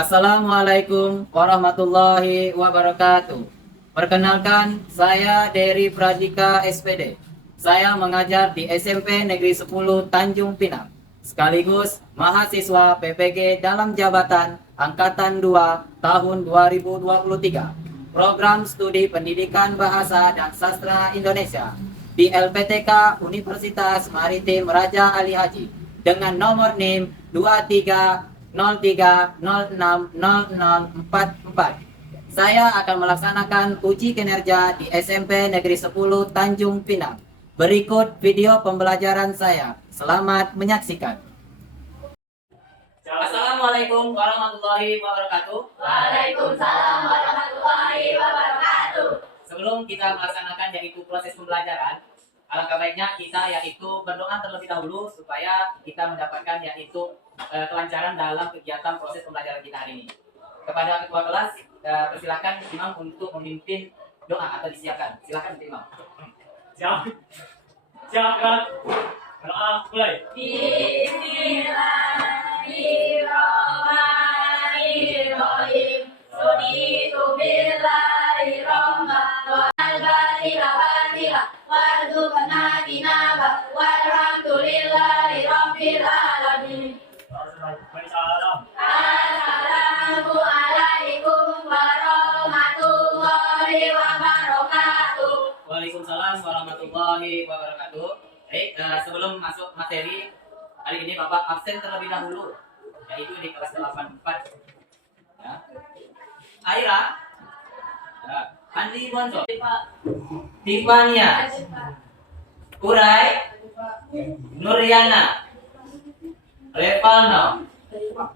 Assalamualaikum warahmatullahi wabarakatuh. Perkenalkan, saya Dery Pradika SPD. Saya mengajar di SMP Negeri 10 Tanjung Pinang, sekaligus mahasiswa PPG dalam jabatan Angkatan 2 tahun 2023. Program Studi Pendidikan Bahasa dan Sastra Indonesia di LPTK Universitas Maritim Raja Ali Haji dengan nomor NIM 2303060044. Saya akan melaksanakan uji kinerja di SMP Negeri 10 Tanjung Pinang. Berikut video pembelajaran saya. Selamat menyaksikan. Assalamualaikum warahmatullahi wabarakatuh. Waalaikumsalam warahmatullahi wabarakatuh. Sebelum kita melaksanakan yaitu proses pembelajaran, alangkah baiknya kita yaitu berdoa terlebih dahulu supaya kita mendapatkan yaitu kelancaran dalam kegiatan proses pembelajaran kita hari ini. Kepada ketua kelas, persilakan imam untuk memimpin doa atau disiapkan. Silakan imam. Siap. Siapkan. Doa mulai. Bismillahirrahmanirrahim. Sunitu billahi rahman al-batila batila warzuqna tinaba walhamdulillahi rabbil alamin. Assalamualaikum warahmatullahi wabarakatuh. Waalaikumsalam warahmatullahi wabarakatuh. Baik, sebelum masuk materi, hari ini Bapak absen terlebih dahulu, yaitu di kelas 84. Ya. Aira, ya. Andi Bonso, Tifania, Urai, Nuriana, Revalno.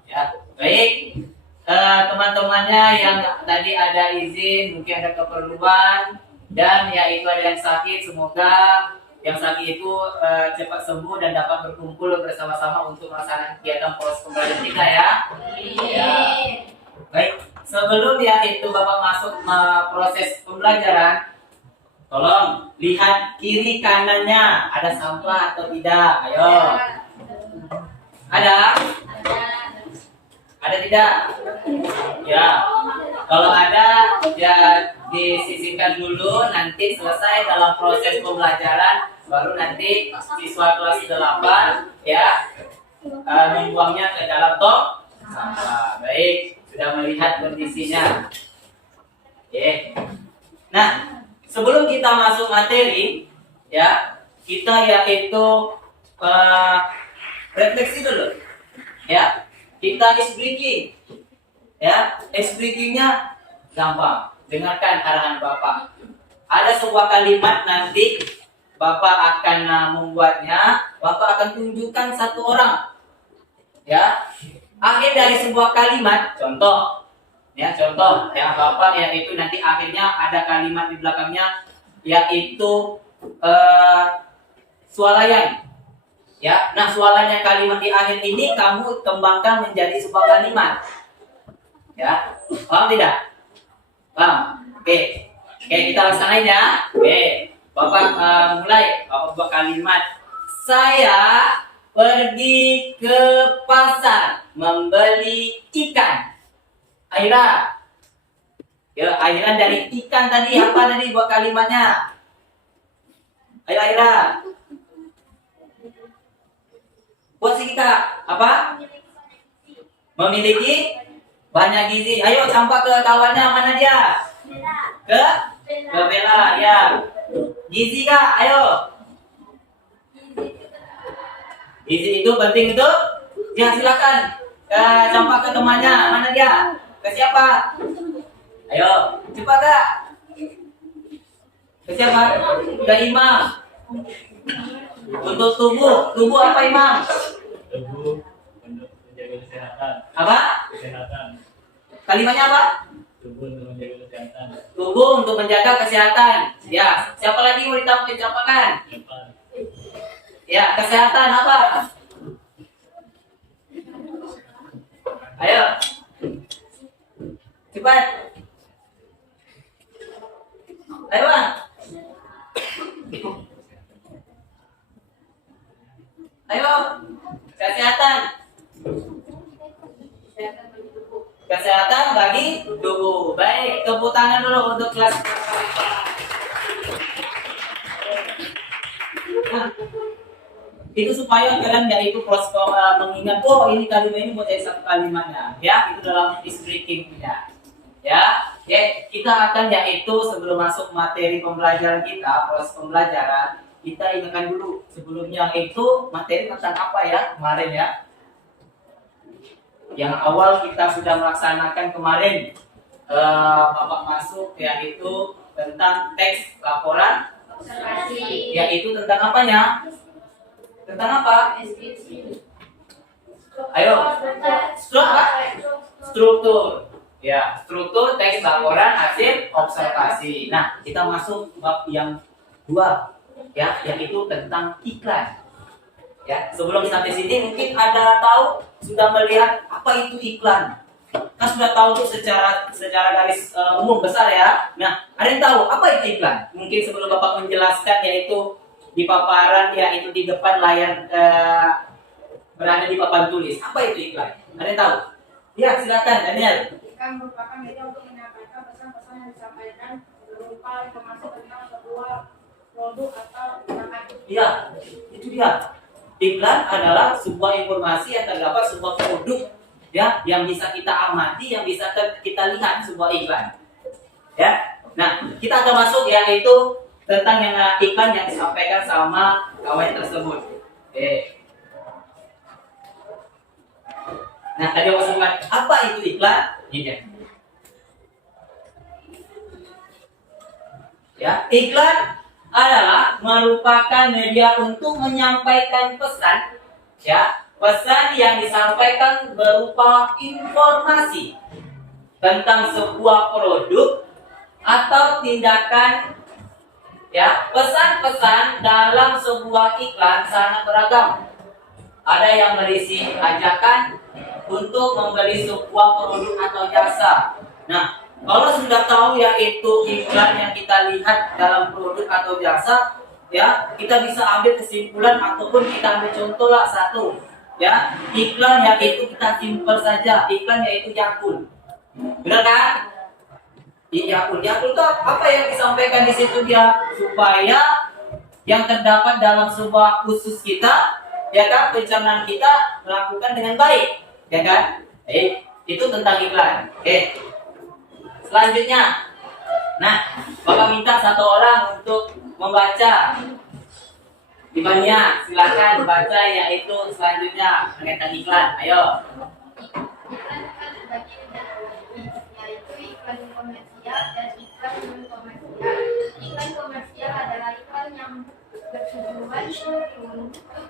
Ya, baik. Teman-temannya yang tadi ada izin, mungkin ada keperluan, dan yaitu ada yang sakit, semoga yang sakit itu cepat sembuh dan dapat berkumpul bersama-sama untuk melaksanakan kegiatan proses pembelajaran kita ya. Ya. Baik, sebelum yaitu Bapak masuk proses pembelajaran, tolong lihat kiri kanannya ada sampah atau tidak. Ayo. Ada? Ada tidak? Ya. Kalau ada, ya disisihkan dulu. Nanti selesai dalam proses pembelajaran, baru nanti siswa kelas 8 ya membuangnya ke dalam tong sampah. Baik, sudah melihat kondisinya. Oke. Nah, sebelum kita masuk materi, ya kita yaitu refleksi dulu. Ya, kita ice breaking. Ya, ice breaking-nya gampang. Dengarkan arahan Bapak. Ada sebuah kalimat nanti Bapak akan membuatnya. Bapak akan tunjukkan satu orang. Ya, akhir dari sebuah kalimat. Contoh, ya contoh yang Bapak yaitu nanti akhirnya ada kalimat di belakangnya yaitu swalayan. Ya, nah swalayan kalimat di akhir ini kamu kembangkan menjadi sebuah kalimat. Ya, paham tidak? Paham? Oke, kita laksanain ya. Oke, Bapak mulai. Bapak buat kalimat. Saya pergi ke pasar membeli ikan. Aira. Ya, akhiran dari ikan tadi apa tadi buat kalimatnya? Ayo Aira. Buat si kita apa? Memiliki banyak gizi. Ayo campak ke kawannya, mana dia? Ke Bella ya. Gizi kak, ayo. Gizi itu penting itu. Ya silakan. Campak ke temannya, mana dia? Ke siapa? Ayo, cepat kak. Ke siapa? Ke Imam. Untuk tubuh apa Imam? Tubuh untuk menjaga kesehatan. Apa? Kesehatan. Kalimatnya apa? Tubuh untuk menjaga kesehatan. Tubuh untuk menjaga kesehatan. Ya, siapa lagi mau ditambahkan? Cepat. Ya, kesehatan apa? Ayo. Cepat. Ayo bang. Ayo. Kesehatan. Kesehatan bagi tubuh. Baik, tepuk tangan dulu untuk kelas. Nah, itu supaya kalian yaitu proses mengingat, oh ini kalimat ini buat jadi satu kalimatnya, ya itu dalam is breaking tidak, ya. Oke, kita akan yaitu sebelum masuk materi pembelajaran kita, proses pembelajaran kita ingatkan dulu sebelumnya itu materi tentang apa ya kemarin ya. Yang awal kita sudah melaksanakan kemarin, Bapak masuk yaitu tentang teks laporan, Observasi. yaitu tentang apanya? Tentang apa? Ayo, struktur. Ya, struktur teks laporan hasil observasi. Nah, kita masuk bab yang 2 ya, yaitu tentang iklan. Ya, sebelum sampai sini mungkin ada tahu sudah melihat apa itu iklan. Kan sudah tahu tuh secara garis umum besar ya. Nah, ada yang tahu apa itu iklan? Mungkin sebelum Bapak menjelaskan yaitu di paparan yaitu di depan layar berada di papan tulis. Apa itu iklan? Ada yang tahu? Ya, silakan Daniel. Iklan merupakan media untuk menyampaikan pesan-pesan yang disampaikan berupa informasi tentang sebuah produk atau tindakan. Iya, itu dia. Iklan adalah sebuah informasi yang terdapat sebuah produk ya yang bisa kita amati, yang bisa kita lihat sebuah iklan. Ya. Nah, kita akan masuk yaitu tentang yang iklan yang disampaikan sama kawan tersebut. Oke. Nah, tadi aku sebutkan apa itu iklan? Ini. Ya, iklan adalah merupakan media untuk menyampaikan pesan, ya, pesan yang disampaikan berupa informasi tentang sebuah produk atau tindakan. Ya, pesan-pesan dalam sebuah iklan sangat beragam. Ada yang berisi ajakan untuk membeli sebuah produk atau jasa. Nah, kalau sudah tahu yaitu iklan yang kita lihat dalam produk atau jasa, ya, kita bisa ambil kesimpulan ataupun kita ambil contoh lah satu. Ya, iklan yaitu kita simpel saja, iklan yaitu Yakult. Benar kan? Yakult itu apa yang disampaikan di situ dia supaya yang terdapat dalam sebuah usus kita, ya kan, pencernaan kita melakukan dengan baik, ya kan? Itu tentang iklan. Oke. Selanjutnya, nah, Bapak minta satu orang untuk membaca. Dimana? Silakan baca yaitu selanjutnya mengenai iklan. Ayo. Iklan akan terbagi menjadi yaitu iklan komersial dan iklan non komersial. Iklan komersial adalah iklan yang bertujuan untuk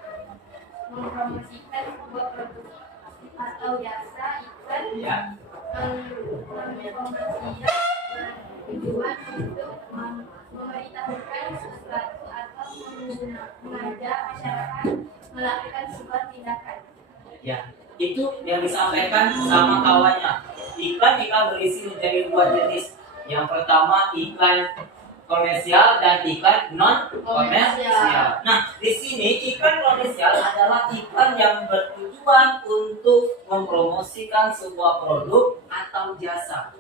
mempromosikan sebuah produk atau jasa. Iklan Ya. non-komersial bertujuan untuk memberitahukan sesuatu atau mengajak masyarakat melakukan sebuah tindakan. Ya, itu yang disampaikan sama kawannya. Iklan berisi menjadi 2 jenis. Yang pertama iklan komersial dan iklan non komersial. Nah, di sini iklan komersial adalah iklan yang bertujuan untuk mempromosikan sebuah produk atau jasa.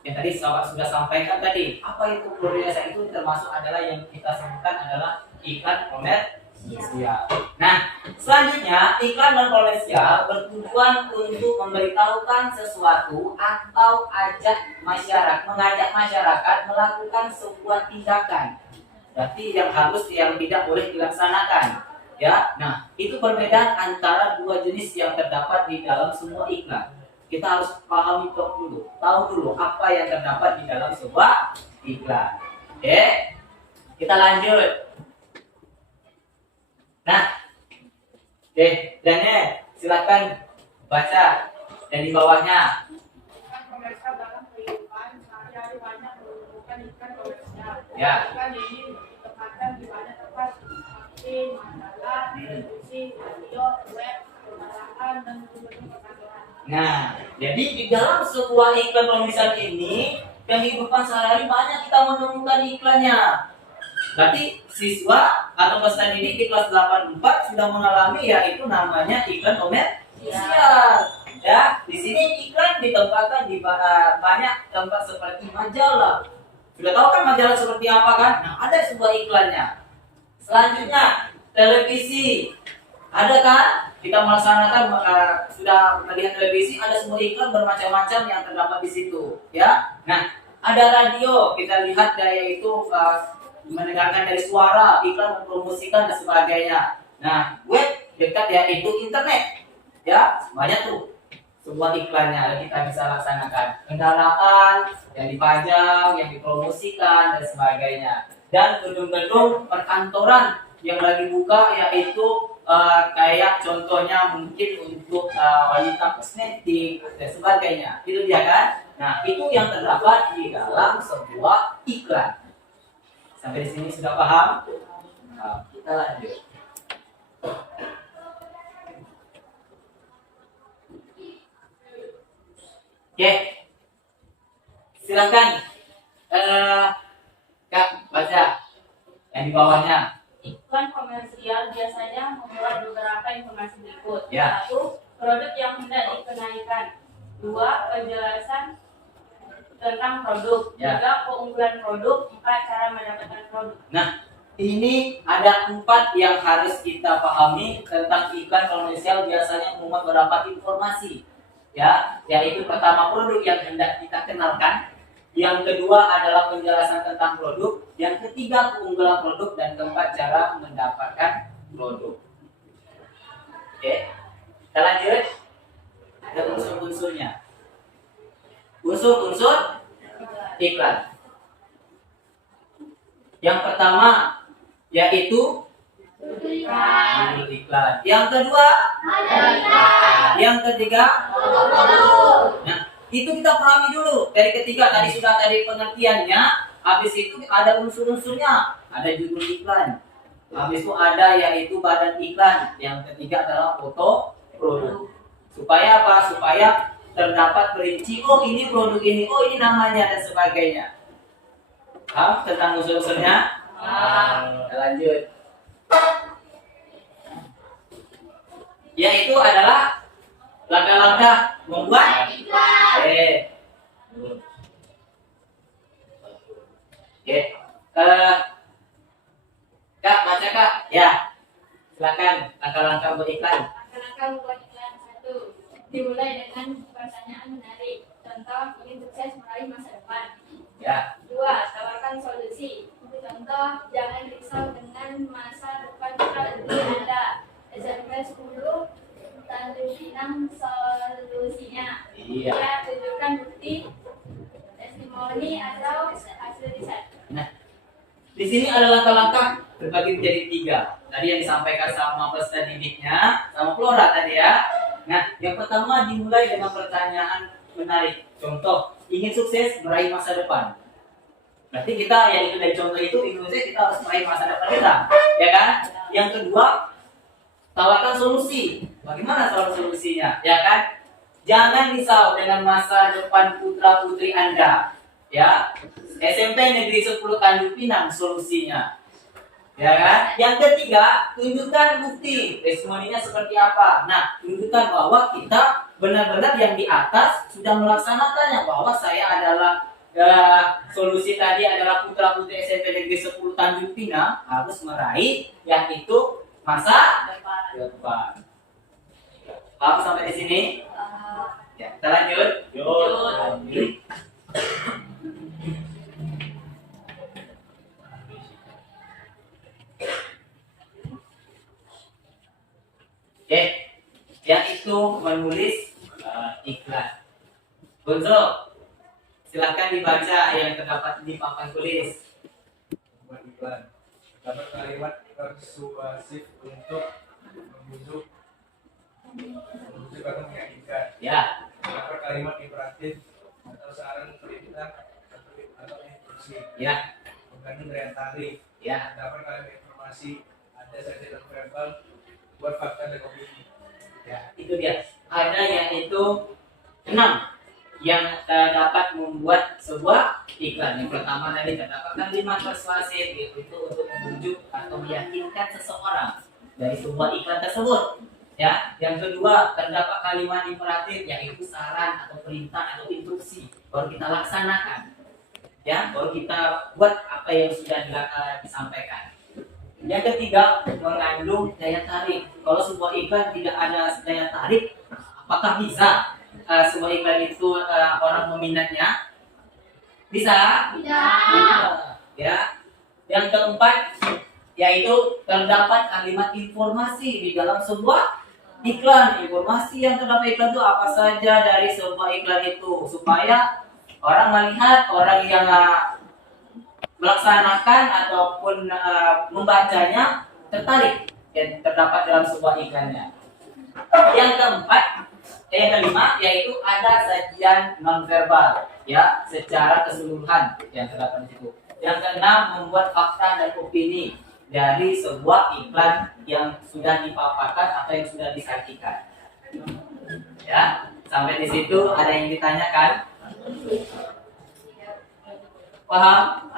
Yang tadi sahabat sudah sampaikan tadi, apa itu produk jasa itu termasuk adalah yang kita sebutkan adalah iklan komersial. Nah, selanjutnya iklan non komersial bertujuan untuk memberitahukan sesuatu atau mengajak masyarakat melakukan sebuah tindakan. Berarti yang tidak boleh dilaksanakan. Ya, nah itu perbedaan antara 2 jenis yang terdapat di dalam semua iklan. Kita harus pahami dulu, tahu dulu apa yang terdapat di dalam sebuah iklan. Oke, kita lanjut. Nah, Daniel, silakan baca dan di bawahnya. Iklan komersial dalam kehidupan sehari-hari banyak menemukan iklan komersial. Ya. Iklan ini ditempatkan di banyak tempat seperti majalah, televisi, radio, web, pemasaran, dan berbagai perkantoran. Nah, jadi di dalam sebuah iklan komersial ini, kehidupan sehari-hari banyak kita menemukan iklannya. Berarti siswa atau peserta didik di kelas 84 sudah mengalami yaitu namanya iklan komersial. Ya, di sini iklan ditempatkan di banyak tempat seperti majalah. Sudah tahu kan majalah seperti apa kan? Nah, ada sebuah iklannya. Selanjutnya, televisi. Ada kan? Kita melaksanakan sudah melihat televisi, ada sebuah iklan bermacam-macam yang terdapat di situ, ya. Nah, ada radio, kita lihat yaitu mendengarkan dari suara, iklan mempromosikan dan sebagainya. Nah, web dekat yaitu internet, ya, banyak tuh sebuah iklannya yang kita bisa laksanakan. Kendaraan yang dipajang, yang dipromosikan dan sebagainya. Dan gedung-gedung perkantoran yang lagi buka yaitu kayak contohnya mungkin untuk wanita kosmetik dan sebagainya. Itu dia kan? Nah, itu yang terdapat di dalam sebuah iklan. Sampai di sini sudah paham? Nah, kita lanjut. Oke, silakan Kak baca yang di bawahnya. Iklan komersial biasanya memuat beberapa informasi berikut. Ya. 1. Produk yang hendak dikenaikan. 2. Penjelasan tentang produk. Ya. 3. Keunggulan produk. 4. Cara mendapatkan produk. Nah, ini ada 4 yang harus kita pahami tentang iklan komersial biasanya memuat beberapa informasi. Ya, yaitu pertama produk yang hendak kita kenalkan, yang kedua adalah penjelasan tentang produk, yang ketiga keunggulan produk, dan keempat cara mendapatkan produk. Oke, kita lanjut. Ada unsur-unsurnya. Unsur-unsur iklan. Yang pertama yaitu judul iklan. Yang kedua, yang ketiga, nah itu kita pahami dulu. Dari ketiga tadi sudah tadi pengertiannya. Habis itu ada unsur-unsurnya. Ada judul iklan. Habis itu ada yaitu badan iklan. Yang ketiga adalah foto produk. Supaya apa? Supaya terdapat perinci. Oh ini produk ini. Oh ini namanya dan sebagainya. Paham tentang unsur-unsurnya? Kita lanjut. Yaitu adalah langkah-langkah membuat Kak, baca Kak. Ya. Silakan langkah-langkah buat iklan. Langkah-langkah membuat iklan. 1. Dimulai dengan pertanyaan menarik. Contoh, ingin sukses meraih masa depan. Ya. 2. Tawarkan solusi. Contoh, jangan risau dengan masa depan diri Anda. SMP 10 Tanjung Pinang solusinya. Iya. 3. Tunjukkan bukti, testimoni atau hasil riset. Nah, di sini ada langkah-langkah terbagi menjadi 3. Tadi yang disampaikan sama peserta didiknya, sama Flora tadi ya. Nah, yang pertama dimulai dengan pertanyaan menarik. Contoh, ingin sukses meraih masa depan. Berarti kita yang itu dari contoh itu sukses kita harus meraih masa depan kita, ya kan? Yang kedua, tawarkan solusi. Bagaimana solusinya, ya kan? Jangan risau dengan masa depan putra putri Anda, ya. SMP Negeri 10 Tanjung Pinang solusinya, ya kan? Yang ketiga, tunjukkan bukti testimoninya seperti apa. Nah, tunjukkan bahwa kita benar-benar yang di atas sudah melaksanakannya, bahwa saya adalah solusi tadi adalah putra putri SMP Negeri 10 Tanjung Pinang harus meraih yang itu masa depan. Paham sampai di sini? Ya, kita lanjut. Lanjut. Oke, yang itu menulis iklan. Gonzo, silakan dibaca yang terdapat di papan tulis. Buat iklan dapat kalimat persuasif untuk membujuk atau meyakinkan. Ya, Dapat kalimat imperatif atau saran perintah atau instruksi. ya, Mengandung daya tarik. ya. Dapat kalimat informasi ada saja dan verbal buat fakta dan opini. Ya, itu dia. Ada yang itu 6 yang dapat membuat sebuah iklan. Yang pertama tadi terdapat kalimat persuasif itu untuk membujuk atau meyakinkan seseorang dari sebuah iklan tersebut. Ya, yang kedua terdapat kalimat imperatif yaitu saran atau perintah atau instruksi baru kita laksanakan. Ya, baru kita buat apa yang sudah disampaikan. Yang ketiga mengandung daya tarik. Kalau sebuah iklan tidak ada daya tarik, apakah bisa sebuah iklan itu orang meminatnya? Bisa? Tidak. Ya. Yang keempat yaitu terdapat kalimat informasi di dalam sebuah iklan. Informasi yang terdapat iklan itu apa saja dari sebuah iklan itu supaya orang melihat, orang yang melaksanakan ataupun membacanya tertarik dan terdapat dalam sebuah iklannya. Yang kelima yaitu ada sajian nonverbal ya secara keseluruhan yang terdapat di situ. Yang keenam membuat fakta dan opini dari sebuah iklan yang sudah dipaparkan atau yang sudah disajikan. Ya, sampai di situ ada yang ditanyakan? Paham?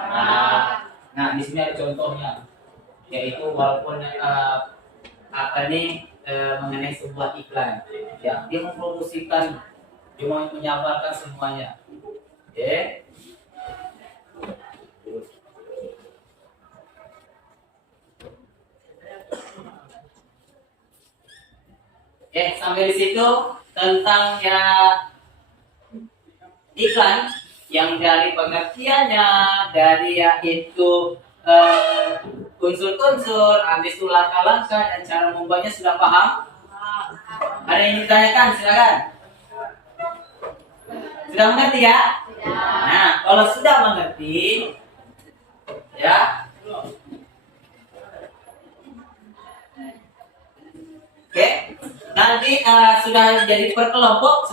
Nah, di sini ada contohnya, yaitu walaupun mengenai sebuah iklan, ya dia mempromosikan, dia menyabarkan semuanya. Oke. Sampai di situ tentang ya iklan yang dari pengertiannya, dari yaitu unsur-unsur, habis itu langkah-langkah dan cara membuatnya sudah paham? Ada yang ditanyakan? Silakan. Sudah mengerti ya? Nah, kalau sudah mengerti, ya. Oke, nanti sudah jadi kelompok.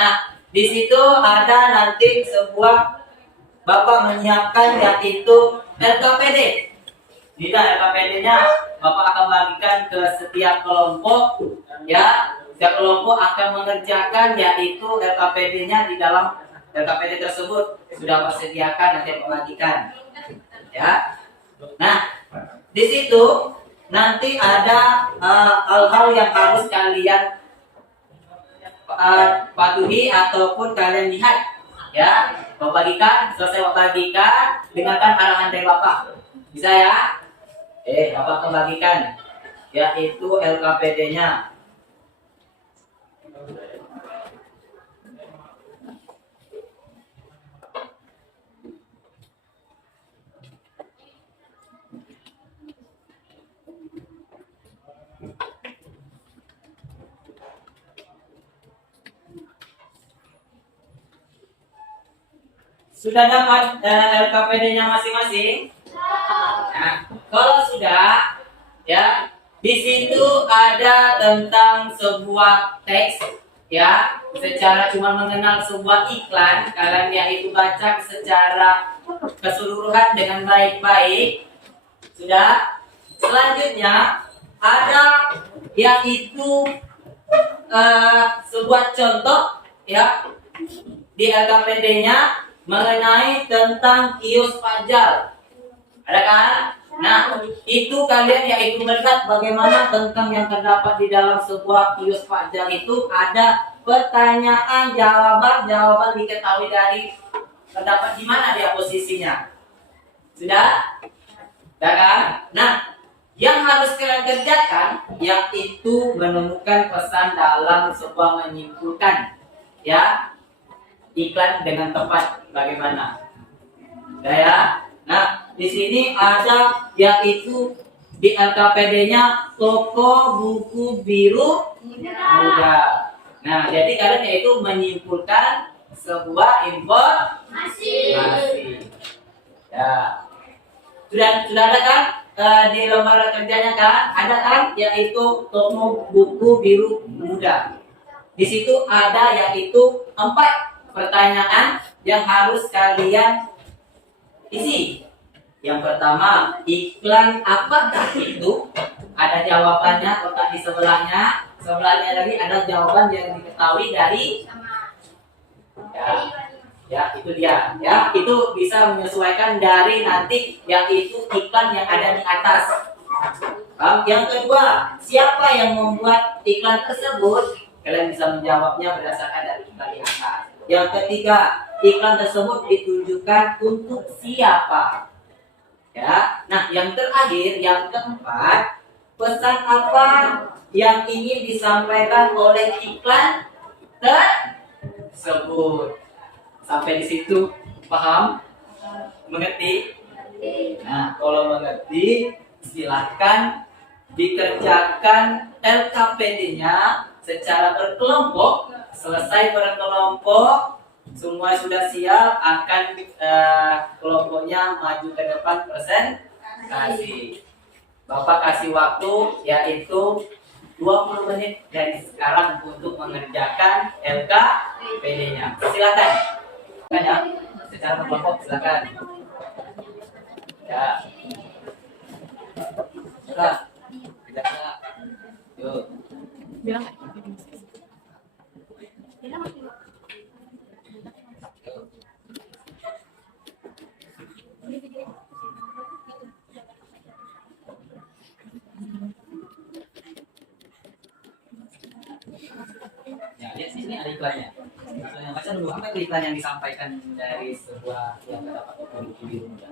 Nah, di situ ada nanti sebuah Bapak menyiapkan yaitu LKPD. Di LKPD-nya Bapak akan bagikan ke setiap kelompok, ya. Setiap kelompok akan mengerjakan yaitu LKPD-nya di dalam LKPD tersebut sudah persediakan nanti bagikan, ya. Nah, di situ nanti ada hal-hal yang harus kalian patuhi ataupun kalian lihat, ya. Bagikan, selesai bagikan, dengarkan arahan dari Bapak. Bisa ya? Bapak akan bagikan yaitu LKPD-nya. Sudah dapat LKPD-nya masing-masing? Nah, kalau sudah, ya, di situ ada tentang sebuah teks, ya, secara cuma mengenal sebuah iklan, kalian yaitu baca secara keseluruhan dengan baik-baik. Sudah. Selanjutnya ada yaitu sebuah contoh, ya, di LKPD-nya mengenai tentang kios pajak. Ada kan? Nah, itu kalian yaitu melihat bagaimana tentang yang terdapat di dalam sebuah kios pajak itu ada pertanyaan, jawaban diketahui dari terdapat di mana dia posisinya. Sudah? Sudah kan? Nah, yang harus kalian kerjakan yaitu menemukan pesan dalam sebuah menyimpulkan, ya, iklan dengan tepat bagaimana. Ya. Nah, di sini ada yaitu di LKPD-nya toko buku biru muda. Nah, jadi kalian yaitu menyimpulkan sebuah informasi. Ya. Sudah ada kan di lembar kerjanya kan? Ada kan yaitu toko buku biru muda. Di situ ada yaitu 4 pertanyaan yang harus kalian isi. Yang pertama, iklan apakah itu? Ada jawabannya letak di sebelahnya. Sebelahnya lagi ada jawaban yang diketahui dari ya itu dia. Ya, itu bisa menyesuaikan dari nanti yaitu iklan yang ada di atas. Yang kedua, siapa yang membuat iklan tersebut? Kalian bisa menjawabnya berdasarkan dari iklan di atas. Yang ketiga, iklan tersebut ditujukan untuk siapa? Ya. Nah, yang terakhir, yang keempat, pesan apa yang ingin disampaikan oleh iklan tersebut? Sampai di situ paham? Mengerti? Nah, kalau mengerti, silahkan dikerjakan LKPD-nya secara berkelompok. Selesai berkelompok, semua sudah siap, akan kelompoknya maju ke depan presentasi. Bapak kasih waktu yaitu 20 menit dari sekarang untuk mengerjakan LKPD-nya. Silakan. Ya, secara berkelompok silakan. Ya. Sudah. Tidak. Yuk. Bilang Ya, lihat sini ada iklannya. Yang baca dulu, apa itu iklan yang disampaikan dari sebuah yang terdapat di muda?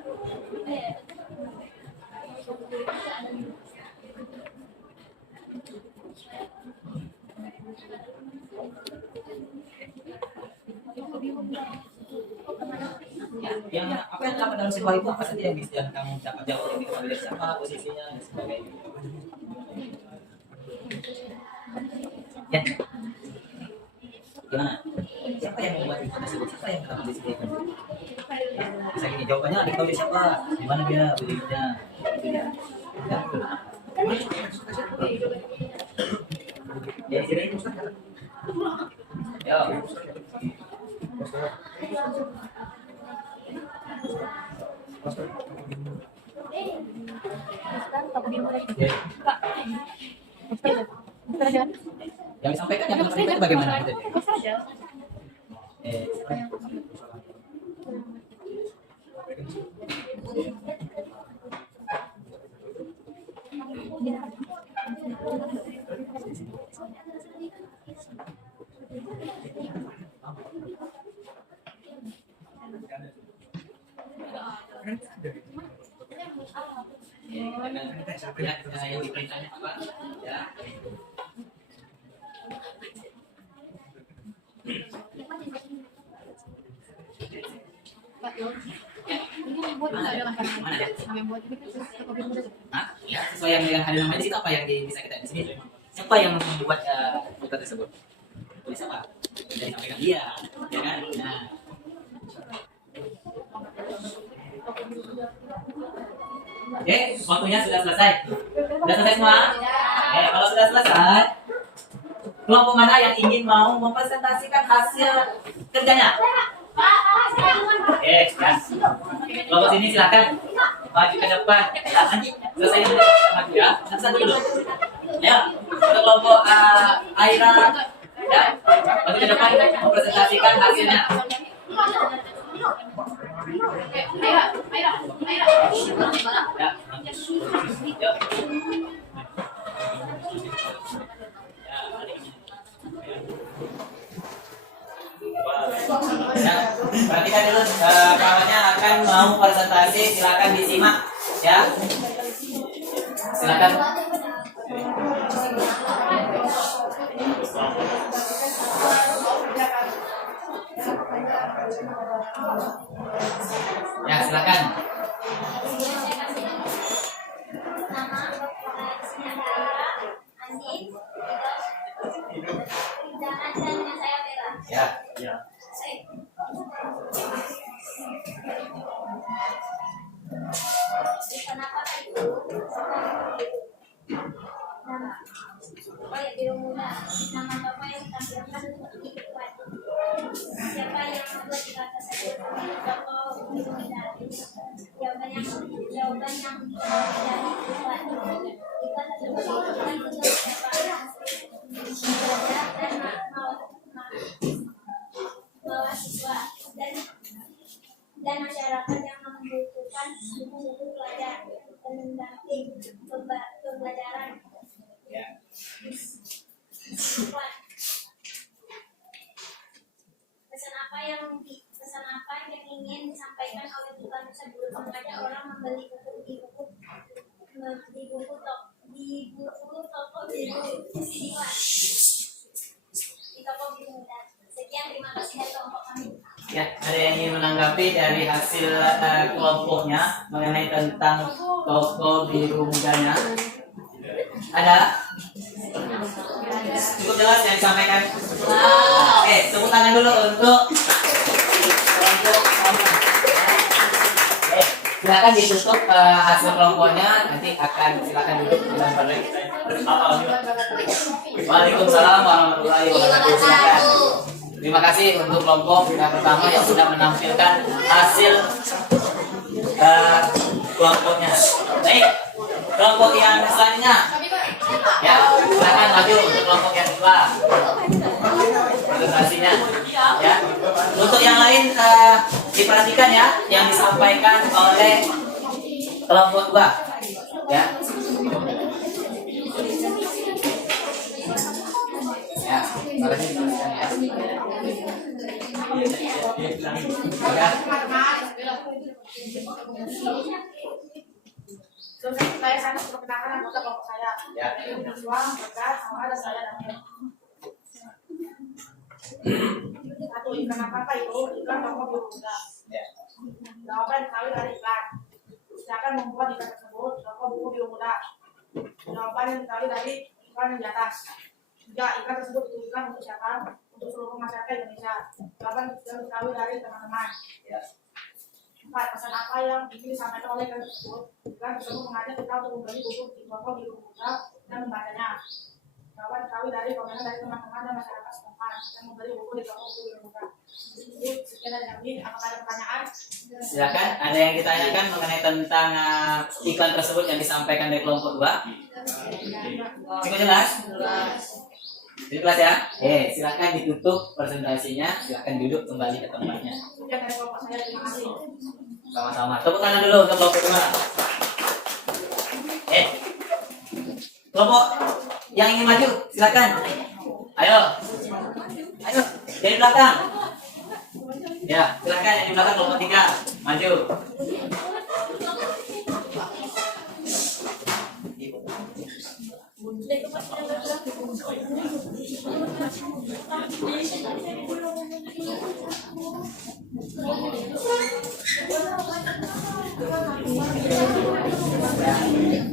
Ya, yang apa yang terdapat dalam sebuah itu apa saja yang bisa kamu dapat jawab yang diketahui dari siapa, posisinya dan sebagainya. Ya. Gimana? Siapa yang membuat iklan tersebut? Siapa yang terdapat di situ? Bisa gini, jawabannya diketahui dari siapa? Di mana dia belinya? Gitu ya. Ya. Ya, di sini. Ya. Ya. Yang disampaikan yang disampaikan bagaimana? Eh, yang diperintahkan apa? Ya. Hah? Ya, sesuai yang ada namanya di situ apa yang bisa kita di sini? Siapa yang membuat iklan tersebut? Tulis apa? Dari sampaikan dia, ya kan? Nah. Oke, waktunya sudah selesai. Sudah selesai semua? Kalau sudah selesai, kelompok mana yang ingin mau mempresentasikan hasil kerjanya? Ya. Kelompok sini silakan maju ke depan. Nanti selesai dulu maju ya. Nanti dulu. Ya, untuk kelompok Aira, ya, maju ke depan mempresentasikan hasilnya. Ya. Yuk. Ya, perhatikan dulu kawannya akan mau presentasi, silakan disimak ya. Silakan. Ya, silakan. Ya, ya. Nama Bapak yang ditampilkan seperti iklan. Siapa yang membuat iklan tersebut? Bapak jawaban yang dari iklan. Iklan tersebut ditujukan untuk siapa? Pelajar dan mahasiswa dan masyarakat yang membutuhkan buku-buku pelajar pendamping pembelajaran Sengaja orang membeli buku di buku toko biru muda. Sekian, terima kasih dari kelompok kami. Ya, ada yang ingin menanggapi dari hasil kelompoknya mengenai tentang toko biru mudanya? Ada? Cukup jelas yang disampaikan? Tepuk tangan dulu untuk kelompok. Silakan ditutup hasil kelompoknya, nanti akan silakan duduk dalam pada. Waalaikumsalam warahmatullahi wabarakatuh. Silakan. Terima kasih untuk kelompok yang pertama yang sudah menampilkan hasil kelompoknya. Baik, kelompok yang selanjutnya. Ya, silakan maju untuk kelompok yang kedua. Presentasinya. Ya. Untuk yang lain diperhatikan ya yang disampaikan oleh kelompok 2. Ya. Ya, perhatikan ya. Saya sangat perkenalkan anggota kelompok saya. Ya. Berjuang, berkat, sama ada saya dan satu ikan apa itu? Ikan toko biru muda. Ya. Jawaban diketahui dari iklan. Silakan membuat ikan tersebut toko buku biru muda. Jawaban yang diketahui dari iklan yang di atas. 3. Ikan tersebut ditujukan untuk siapa? Untuk seluruh masyarakat Indonesia. Jawaban yang diketahui dari teman-teman. Ya. 4. Pesan apa yang ingin disampaikan oleh iklan tersebut? Iklan tersebut mengajak kita untuk membeli buku di toko biru muda dan membacanya. Jawaban diketahui dari komentar dari teman-teman dan masyarakat setempat yang membeli buku di toko buku biru muda. Sekian dari kami. Apakah ada pertanyaan? Silakan, ada yang ditanyakan mengenai tentang iklan tersebut yang disampaikan dari kelompok 2? Cukup jelas? Jelas ya? Silakan ditutup presentasinya, silakan duduk kembali ke tempatnya. Sekian dari kelompok saya. Terima kasih. Sama-sama. Tepuk tangan dulu untuk kelompok 2. Kelompok yang ingin maju, silakan. Ayo. Ayo, dari belakang. Ya, silakan yang di belakang kelompok 3. Maju.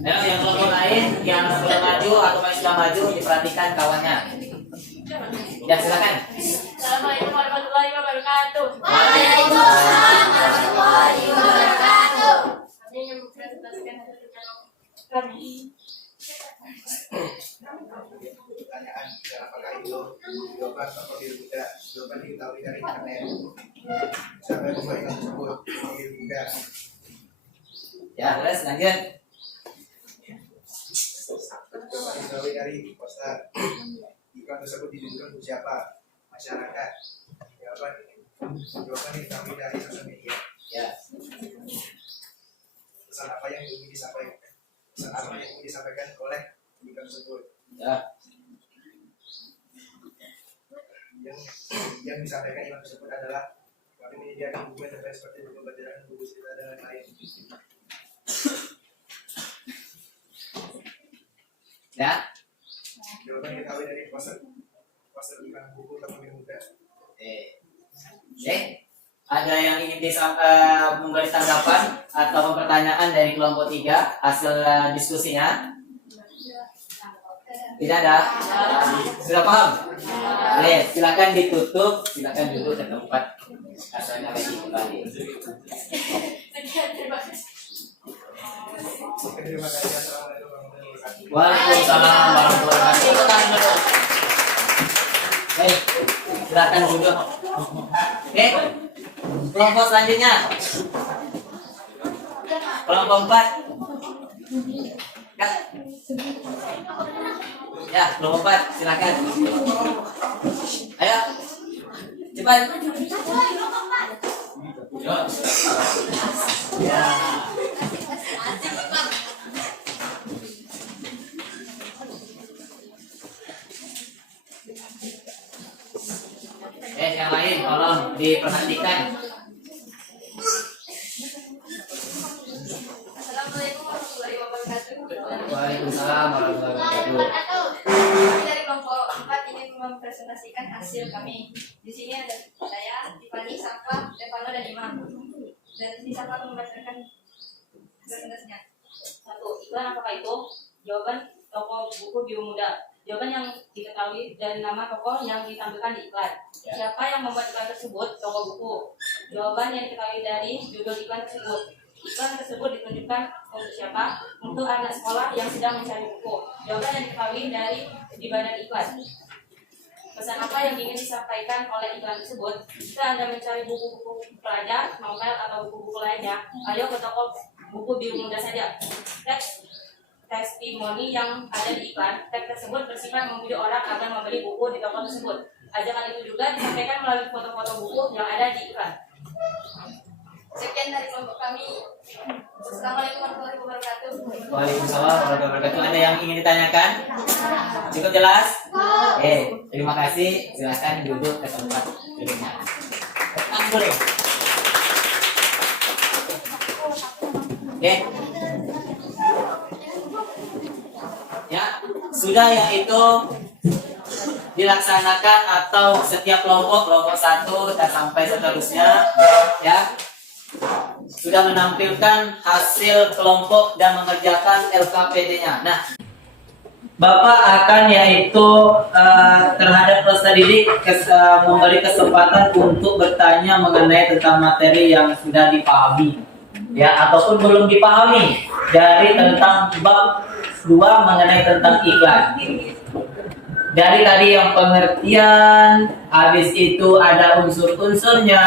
Ayo, yang kelompok lain yang belum maju atau masih sudah maju diperhatikan kawannya. Ya, silakan. Assalamualaikum warahmatullahi wabarakatuh. Waalaikumsalam warahmatullahi wabarakatuh. Kami ingin mempresentasikan hasil kerja kami. Pertanyaan, apakah itu jawaban toko biru muda? Jawaban diketahui dari internet. Siapa yang membuat iklan tersebut? Toko biru muda. Ya, terus lanjut. Diketahui dari poster. Iklan tersebut ditujukan untuk siapa? Masyarakat. Jawaban diketahui dari sosial media. Ya. Pesan apa yang ingin disampaikan? Pesan apa yang ingin disampaikan oleh iklan tersebut? Ya. Yang disampaikan iklan tersebut adalah kami menyediakan buku yang seperti buku pelajaran, buku cerita dan lain-lain. Ya. Jawaban diketahui dari poster iklan buku toko biru muda. Ada yang ingin memberi tanggapan atau pertanyaan dari kelompok 3 hasil diskusinya? Tidak ada? Sudah paham? Silakan ditutup, silakan duduk ke tempat asalnya lagi kembali. Terima kasih. Assalamualaikum warahmatullahi wabarakatuh. Waalaikumsalam warahmatullahi wabarakatuh. Baik, silakan duduk. Oke, kelompok selanjutnya. Kelompok 4. Ya, kelompok 4, silakan. Ayo, cepat. Yuk. Ya. Yang lain tolong diperhatikan. Waalaikumsalam warahmatullahi wabarakatuh. Kami dari kelompok 4 ingin mempresentasikan hasil kami. Di sini ada saya, Tiffany, Safa, Stefano, dan Imam. Dan di sini Safa membacakan presentasinya. 1. Iklan apakah itu? Jawaban, toko buku biru muda. Jawaban yang diketahui dari nama toko yang ditampilkan di iklan. Siapa yang membuat iklan tersebut? Toko buku. Jawaban yang diketahui dari judul iklan tersebut. Iklan tersebut ditunjukkan untuk siapa? Untuk anak sekolah yang sedang mencari buku. Jawaban yang diketahui dari di badan iklan. Pesan apa yang ingin disampaikan oleh iklan tersebut? Jika Anda mencari buku-buku pelajar, novel, atau buku-buku lainnya, ayo ke toko buku biru muda saja. Teks testimoni yang ada di iklan, teks tersebut bersifat membujuk orang agar membeli buku di toko tersebut. Ajakan itu juga disampaikan melalui foto-foto buku yang ada di iklan. Sekian dari kelompok kami. Assalamualaikum warahmatullahi wabarakatuh. Waalaikumsalam warahmatullahi wabarakatuh. Ada yang ingin ditanyakan? Cukup jelas? Oke, terima kasih. Silakan duduk ke tempat duduknya. Boleh. Oke. Ya, sudah yang itu dilaksanakan atau setiap kelompok 1 dan sampai seterusnya, ya, sudah menampilkan hasil kelompok dan mengerjakan LKPD-nya. Nah, Bapak akan yaitu terhadap peserta didik memberi kesempatan untuk bertanya mengenai tentang materi yang sudah dipahami, ya, ataupun belum dipahami dari tentang bab 2 mengenai tentang iklan. Dari tadi yang pengertian, habis itu ada unsur-unsurnya,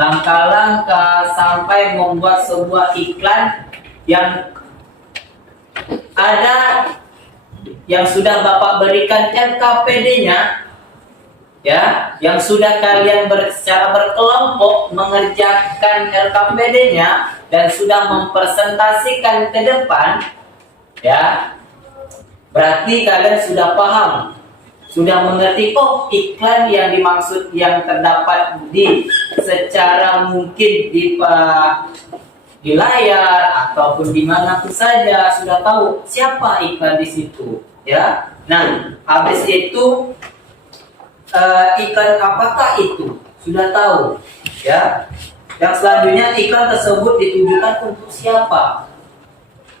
langkah-langkah, sampai membuat sebuah iklan yang ada yang sudah Bapak berikan LKPD-nya, ya, yang sudah kalian secara berkelompok mengerjakan LKPD-nya dan sudah mempresentasikan ke depan, ya, berarti kalian sudah paham. Sudah mengerti, oh, iklan yang dimaksud yang terdapat di secara mungkin di layar ataupun di mana pun saja, sudah tahu siapa iklan di situ, ya. Nah, habis itu iklan apakah itu sudah tahu, ya. Yang selanjutnya, iklan tersebut ditujukan untuk siapa?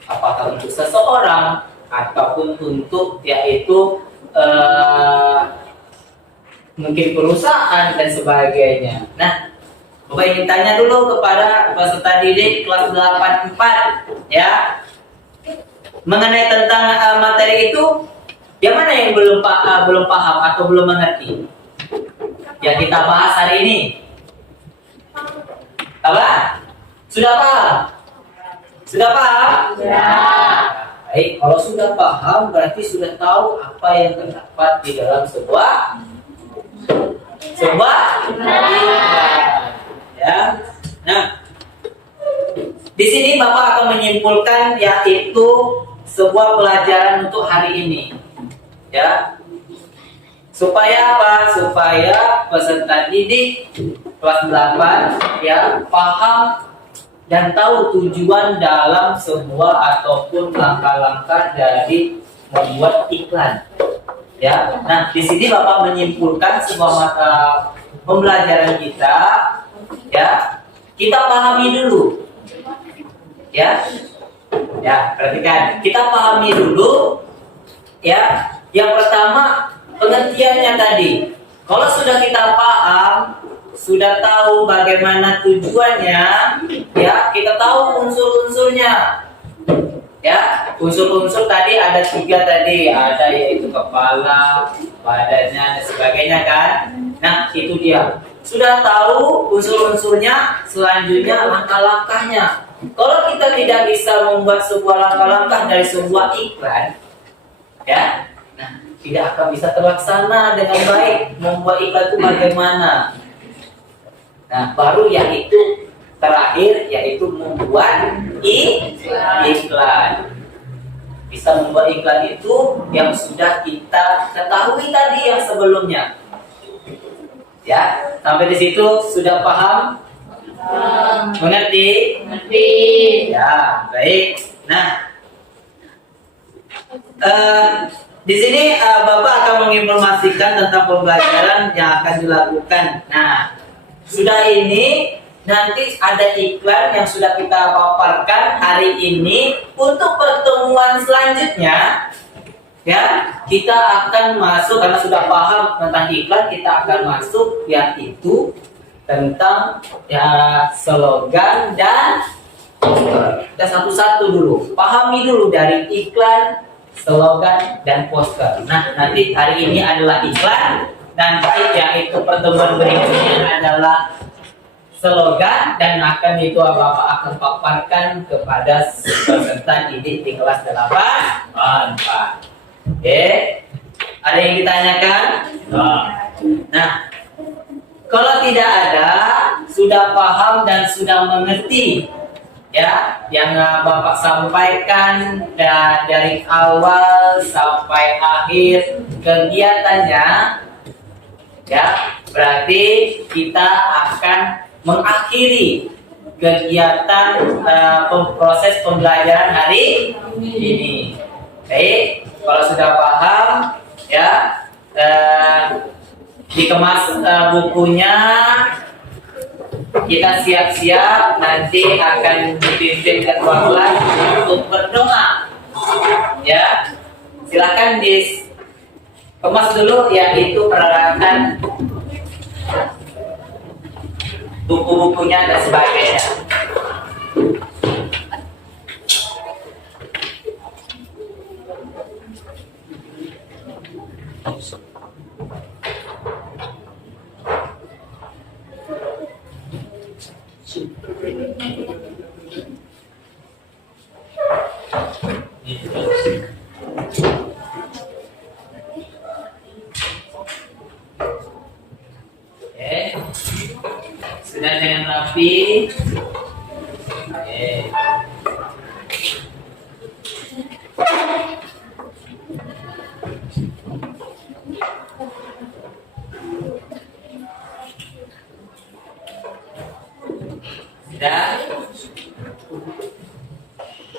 Apakah untuk seseorang ataupun untuk yaitu mungkin perusahaan dan sebagainya. Nah, Bapak ingin tanya dulu kepada peserta didik kelas 84, ya, mengenai tentang materi itu, yang mana yang belum paham atau belum mengerti yang kita bahas hari ini? Apa? Sudah paham? Sudah paham? Ya. Baik, kalau sudah paham berarti sudah tahu apa yang terdapat di dalam sebuah ya. Nah, di sini Bapak akan menyimpulkan yaitu sebuah pelajaran untuk hari ini, ya. Supaya apa? Supaya peserta didik kelas 8 ya paham dan tahu tujuan dalam sebuah ataupun langkah-langkah dari membuat iklan. Ya, nah di sini Bapak menyimpulkan sebuah mata pembelajaran kita, ya, kita pahami dulu, ya, perhatikan, kita pahami dulu, ya. Yang pertama pengertiannya tadi, kalau sudah kita paham, sudah tahu bagaimana tujuannya, ya, kita tahu unsur-unsurnya, ya. Unsur-unsur tadi ada 3 tadi, ada yaitu kepala, badannya dan sebagainya, kan. Nah, itu dia, sudah tahu unsur-unsurnya. Selanjutnya langkah-langkahnya. Kalau kita tidak bisa membuat sebuah langkah-langkah dari sebuah iklan, ya, nah, tidak akan bisa terlaksana dengan baik. Membuat iklan itu bagaimana? Nah, baru yaitu terakhir yaitu membuat iklan. Bisa membuat iklan itu yang sudah kita ketahui tadi yang sebelumnya. Ya, sampai di situ sudah paham? Mengerti? Mengerti. Ya, baik. Nah, Di sini Bapak akan menginformasikan tentang pembelajaran yang akan dilakukan. Nah, sudah ini nanti ada iklan yang sudah kita paparkan hari ini. Untuk pertemuan selanjutnya, ya kita akan masuk karena sudah paham tentang iklan, kita akan masuk yaitu tentang ya slogan dan poster. Kita satu-satu dulu, pahami dulu dari iklan, slogan dan poster. Nah, nanti hari ini adalah iklan, nanti yaitu pertemuan berikutnya adalah slogan, dan akan itu Bapak akan paparkan kepada peserta didik di kelas 8. Oke, ada yang ditanyakan? Nah, kalau tidak ada, sudah paham dan sudah mengerti ya yang Bapak sampaikan dari awal sampai akhir kegiatannya, ya berarti kita akan mengakhiri kegiatan proses pembelajaran hari ini. Baik, kalau sudah paham ya, dikemas bukunya, kita siap-siap nanti akan dipimpin ketua kelas untuk berdoa. Ya, silakan dikemas dulu yaitu peralatan buku-bukunya dan sebagainya. Oke, sudah dengan rapi. Oke. Sudah?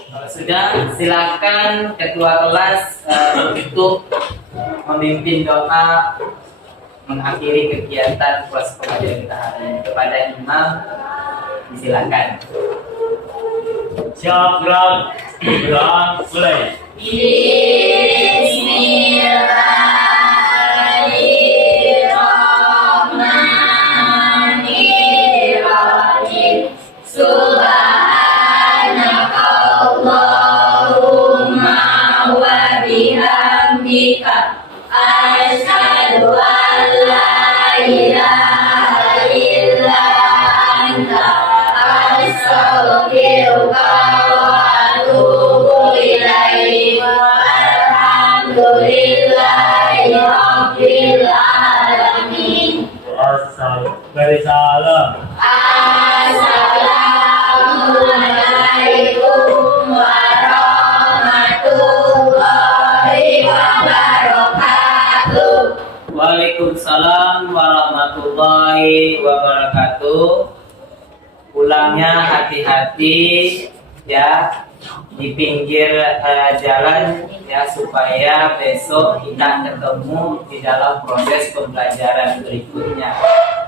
Kalau sudah, silakan ketua kelas untuk memimpin doa mengakhiri kegiatan kelas pengajian kita hari ini. Kepada imam, silakan. Siap, gerak. Gerak, mulai. Bismillahirrahmanirrahim. Subhanakallahumma wa bihamdika asyhadu an la ilaha illa anta astaghfiruka wa atubu ilaik. Walhamdulillahi rabbil alamin. Salam. Assalamualaikum warahmatullahi wabarakatuh. Waalaikumsalam warahmatullahi wabarakatuh. Pulangnya hati-hati ya, di pinggir jalan ya, supaya besok kita ketemu di dalam proses pembelajaran berikutnya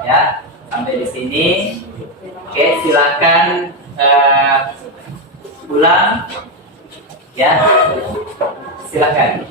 ya. Sampai di sini. Oke, silakan pulang ya. Silakan.